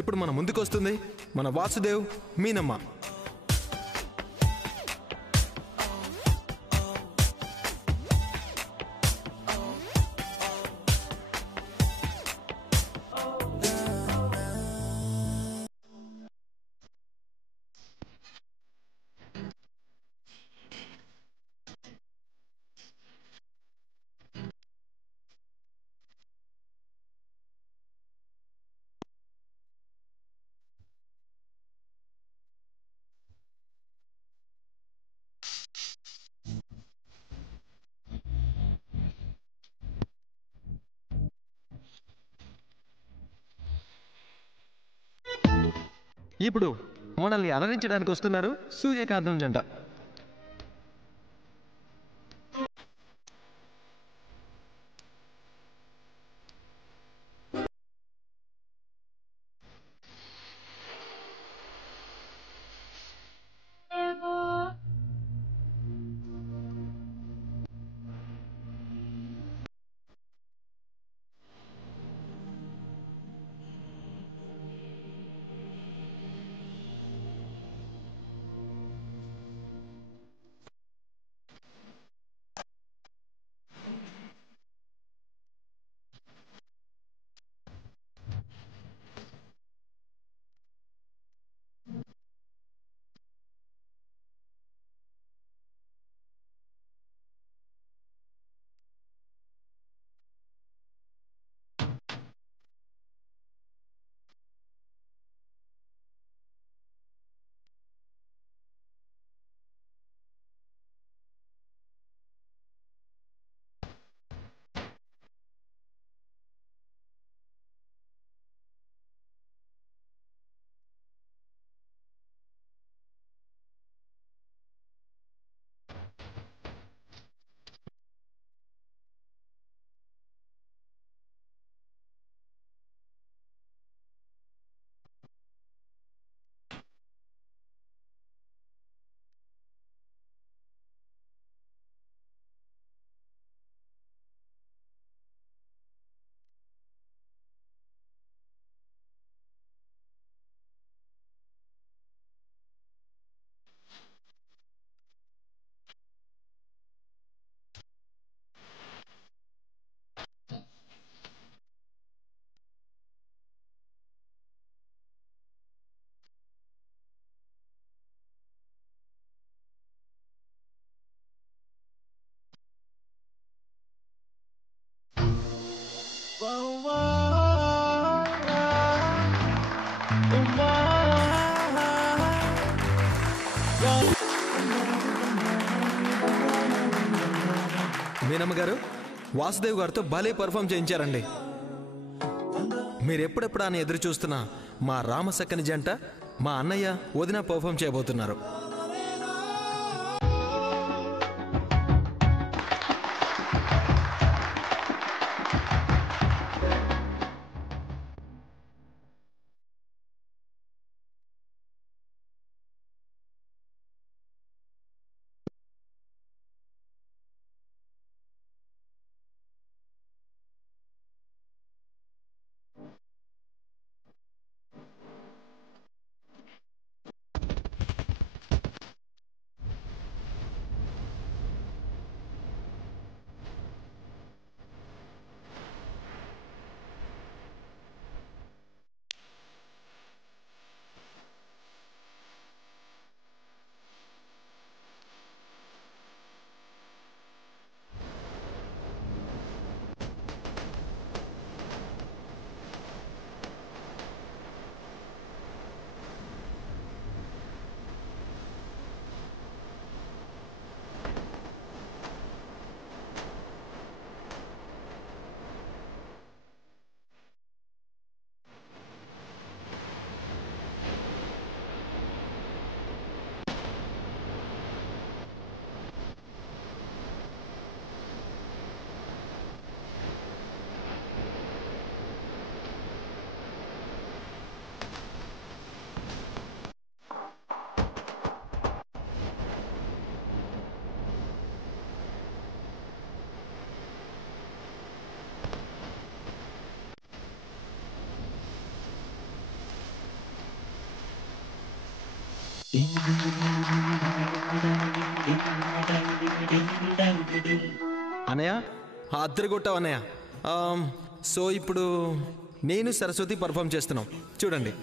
ఇప్పుడు మన ముందుకు వస్తుంది మన వాసుదేవ్ మీనమ్మ. ఇప్పుడు మనల్ని అలరించడానికి వస్తున్నారు సూర్యకాంతం జంట. మీనమ్మ గారు వాసుదేవ్ గారితో భలే పర్ఫామ్ చేయించారండి. మీరు ఎప్పుడెప్పుడు అని ఎదురు చూస్తున్నా మా రామసక్కని జంట మా అన్నయ్య వదిన పర్ఫామ్ చేయబోతున్నారు. అన్నయ్య అద్దరు అన్నయ్య. సో ఇప్పుడు నేను సరస్వతి పర్ఫామ్ చేస్తున్నాం, చూడండి.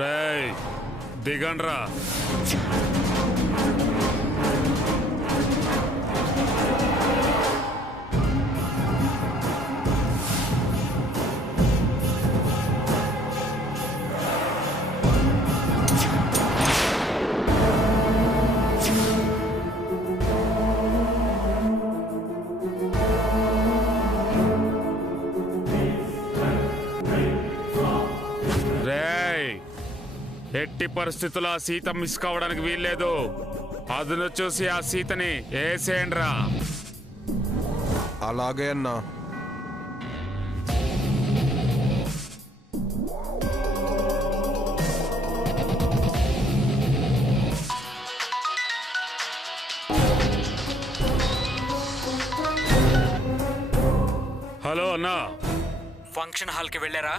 రేయ్ దిగండ్రా. ఎట్టి పరిస్థితుల్లో ఆ సీత మిస్ కావడానికి వీల్లేదు. అదును చూసి ఆ సీతని ఏసేయండ్రా. అలాగే అన్నా. హలో అన్నా, ఫంక్షన్ హాల్కి వెళ్ళారా?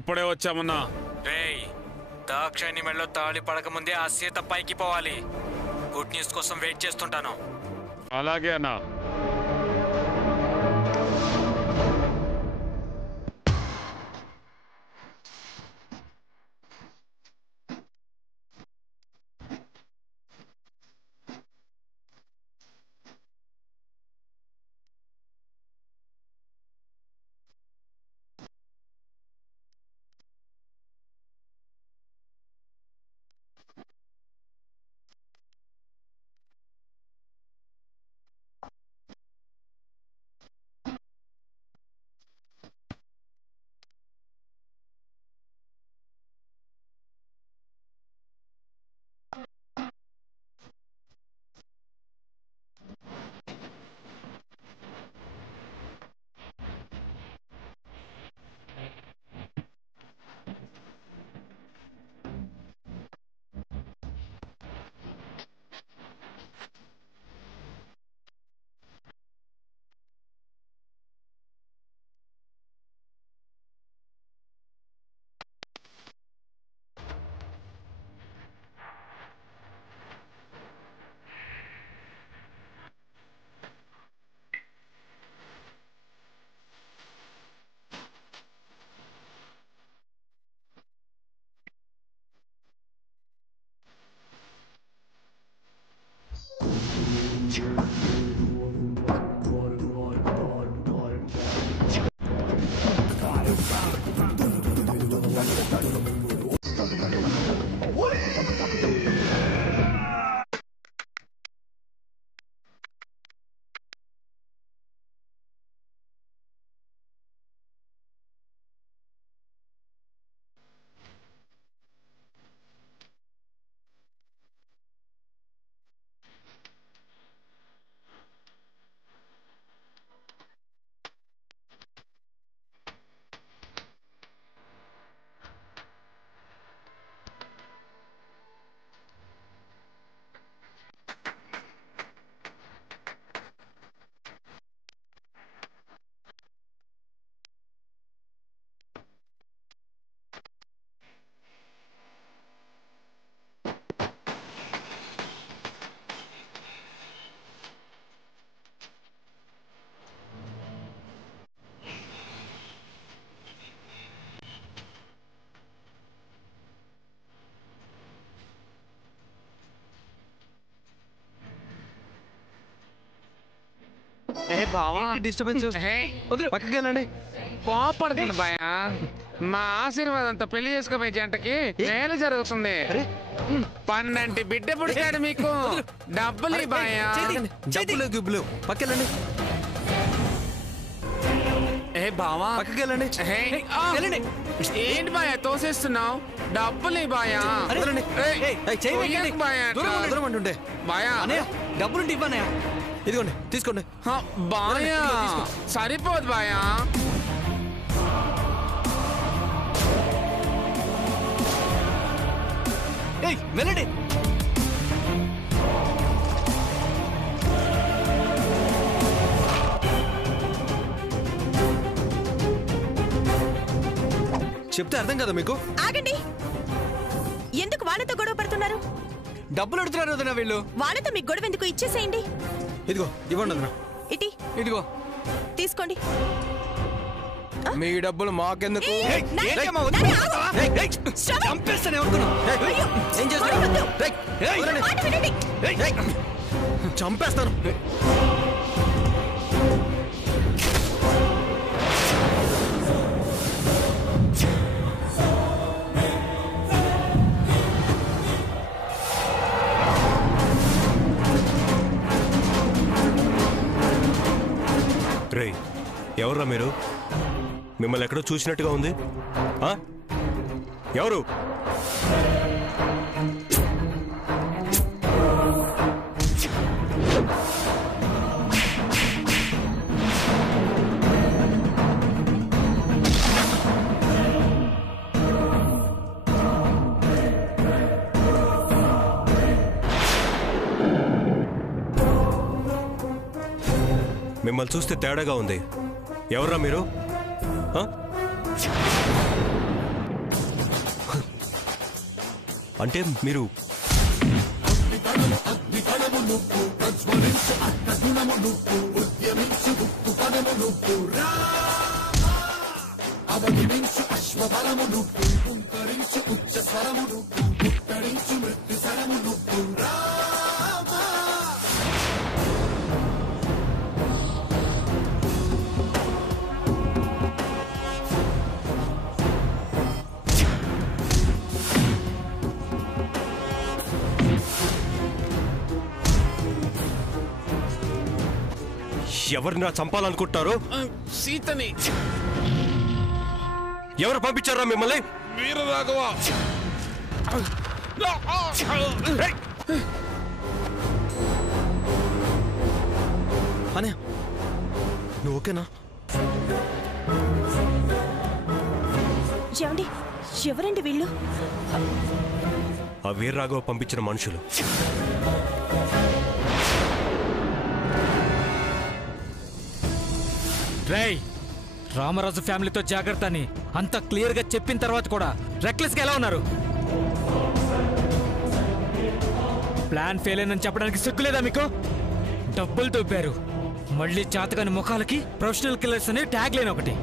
ఇప్పుడే వచ్చామన్నా. రేయ్, దాక్షాయణి మెడలో తాళి పడకముందే ఆ సీత పైకి పోవాలి. గుడ్ న్యూస్ కోసం వెయిట్ చేస్తుంటాను. అలాగే అన్నా. డిస్టర్బెన్స్ పక్కకి వెళ్ళండి. కోపడుతుంది భయ. మా ఆశీర్వాదంతో పెళ్లి చేసుకోబోయే జంటకి మేలు జరుగుతుంది. 12 బిడ్డ పుడతాడు మీకు. డబ్బులు భయ. డబ్బులు గిబ్బులు పక్కకెళ్ళండి. ఏ బావా పక్కకి వెళ్ళండి. ఏంటి బాయ తోసేస్తున్నావు? డబ్బులు బాయ. అంటుండే బాయా డబ్బులు ఇవ్వనయా? ఇదిగోండి తీసుకోండి. బాయా సరిపోదు బాయా. వెళ్ళండి. చెప్తే అర్థం కదా మీకు? ఆగండి. ఎందుకు వాళ్ళతో గొడవ పడుతున్నారు? డబ్బులు అడుగుతున్నారు వదినా వీళ్ళు. వాళ్ళతో మీకు గొడవ ఎందుకు? ఇచ్చేసేయండి. ఇదిగో ఇవ్వండి వదినా. ఇదిగో తీసుకోండి. మీ డబ్బులు మాకెందుకు? చంపేస్తాను. రే ఎవర్రా మీరు? మిమ్మల్ని ఎక్కడో చూసినట్టుగా ఉంది. ఎవరు? మిమ్మల్ని చూస్తే తేడాగా ఉంది. ఎవర్రా మీరు? అంటే మీరు ఎవరిని చంపాలనుకుంటున్నారు? సీతని. ఎవరు పంపించారా మిమ్మల్ని? వీరరాఘవ. అనే నువ్వు ఓకేనా? ఏమండి, ఎవరండి వీళ్ళు? ఆ వీరరాఘవ పంపించిన మనుషులు. రేయ్, రామరాజు ఫ్యామిలీతో జాగ్రత్త అని అంత క్లియర్ గా చెప్పిన తర్వాత కూడా రెక్లెస్ గా ఎలా ఉన్నారు? ప్లాన్ ఫెయిల్ అయినని చెప్పడానికి సిగ్గులేదా మీకు? డబ్బులు తోపారు. మళ్ళీ చాతకాని ముఖాలకి ప్రొఫెషనల్ కిల్లర్స్ అనే ట్యాగ్ లైన్ ఒకటి.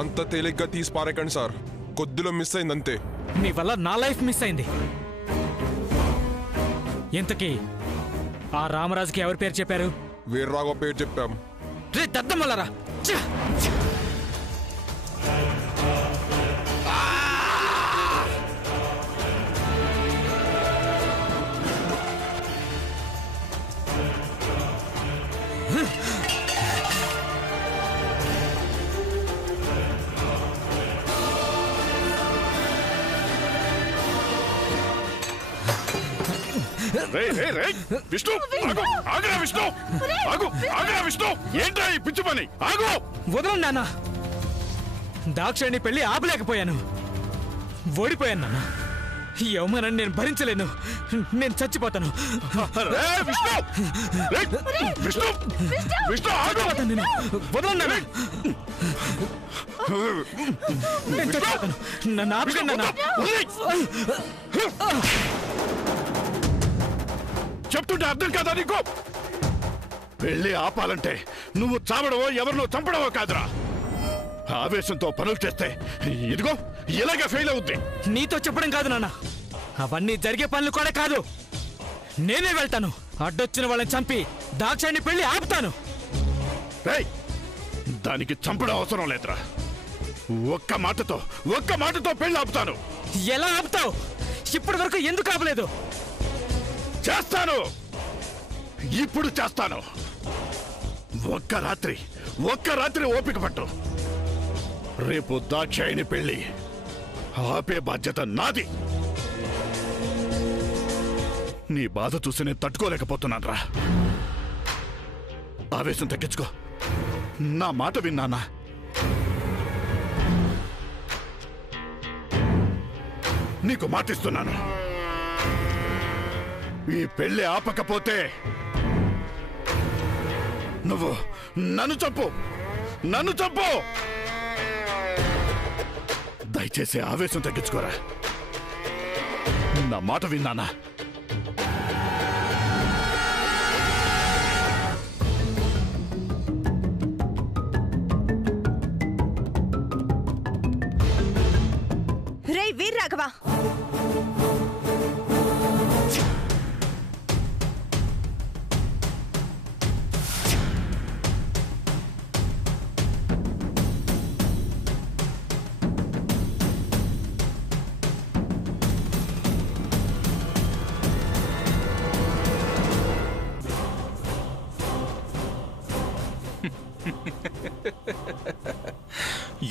అంత తేలిగ్గా తీసి పారేకండి సార్. కొద్దిలో మిస్ అయింది అంతే. నీ వల్ల నా లైఫ్ మిస్ అయింది. ఇంతకీ ఆ రామరాజుకి ఎవరి పేరు చెప్పారు? వీర్రాఘవ పేరు చెప్పాం. రే దద్దమల్లరా! విష్ణు ఆగురా విష్ణు ఆగురా విష్ణు ఏంట్రా ఈ పిచ్చి పని ఆగు వదలండి నాన్న. దాక్షాయణి పెళ్లి ఆపలేకపోయాను, ఓడిపోయాను నాన్న. ఈ అవమానాన్ని నేను భరించలేను, నేను చచ్చిపోతాను. విష్ణు విష్ణు విష్ణు ఆగు నేను వదలండి నాన్న. నేను చచ్చిపోతాను, నన్ను ఆపకండి నాన్న. చెప్తుంటే అర్థం కాదా నీకు? పెళ్లి ఆపాలంటే నువ్వు చావడవో ఎవరినో చంపడవో కాదురా. ఆవేశంతో పనులు చేస్తే ఇదిగో ఇలాగే ఫెయిల్ అవుద్ది. నీతో చెప్పడం కాదు నాన్న, అవన్నీ జరిగే పనులు కూడా కాదు. నేనే వెళ్తాను, అడ్డొచ్చిన వాళ్ళని చంపి దాక్షాయణి పెళ్లి ఆపుతాను. దానికి చంపడం అవసరం లేదురా. ఒక్క మాటతో పెళ్లి ఆపుతాను. ఎలా ఆపుతావు? ఇప్పటి వరకు ఎందుకు ఆపలేదు? చేస్తాను, ఇప్పుడు చేస్తాను. ఒక్క రాత్రి ఓపిక పట్టు. రేపు దాక్షాయణి పెళ్లి ఆపే బాధ్యత నాది. నీ బాధ చూసి నేను తట్టుకోలేకపోతున్నాను రా. ఆవేశం తగ్గించుకో, నా మాట విన్నానా? నీకు మాటిస్తున్నాను, ఈ పెళ్లి ఆపకపోతే నువ్వు నన్ను చంపు. దయచేసి ఆవేశం తగ్గించుకోరా. నా మాట విన్నానా? రే వీర్ రాఘవ,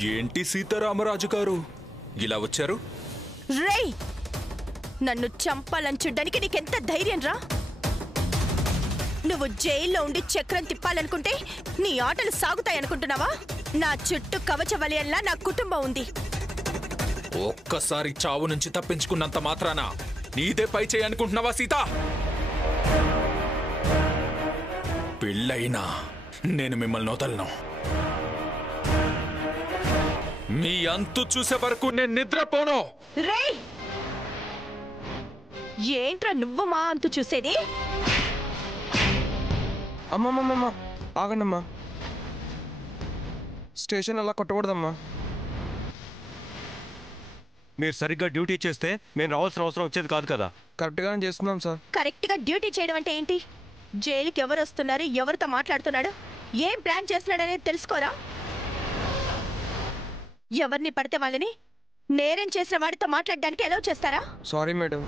ఏంటి సీతారామరాజు గారు ఇలా వచ్చారు? రేయ్, నన్ను చంపాలని చూడ్డానికి నీకెంత ధైర్యం రా? నువ్వు జైల్లో ఉండి చక్రం తిప్పాలనుకుంటే నీ ఆటలు సాగుతాయనుకుంటున్నావా? నా చుట్టూ కవచ వలయంలా నా కుటుంబం ఉంది. ఒక్కసారి చావు నుంచి తప్పించుకున్నంత మాత్రాన నీదే పై చేయి అనుకుంటున్నావా సీత? పెళ్ళైనా నేను మిమ్మల్ని వదలను. మీ అంతు చూసే వరకు నేను నిద్రపోను. రేయ్, ఏంట్రా నువ్వు మా అంతు చూసేది? అమ్మమ్మమ్మ ఆగండమ్మా, స్టేషన్ అలా కొట్టకూడదమ్మా. మీరు సరిగ్గా డ్యూటీ చేస్తే మేము రావాల్సిన అవసరం వచ్చేది కాదు కదా. కరెక్ట్గానే చేస్తున్నాం సార్. కరెక్ట్ గా డ్యూటీ చేయడం అంటే ఏంటి? జైలుకి ఎవరు వస్తున్నారు, ఎవరితో మాట్లాడుతున్నాడు, ఏం ప్లాన్ చేస్తున్నాడనేది తెలుసుకోరా? ఎవరిని పడితే వాళ్ళని నేరం చేసిన వాడితో మాట్లాడడానికి ఎలా చేస్తారా? Sorry madam.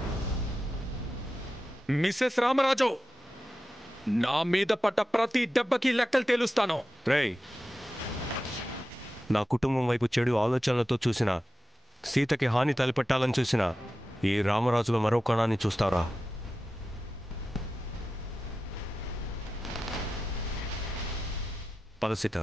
మిస్సెస్ రామరాజు, నా మీద పడ్డ ప్రతి దెబ్బకి లెక్కలు తెలుస్తాను. రేయ్, నా కుటుంబం వైపు చెడు ఆలోచనలతో చూసిన, సీతకి హాని తలపెట్టాలని చూసిన ఈ రామరాజులో మరో కోణాన్ని చూస్తారా? పద సీత.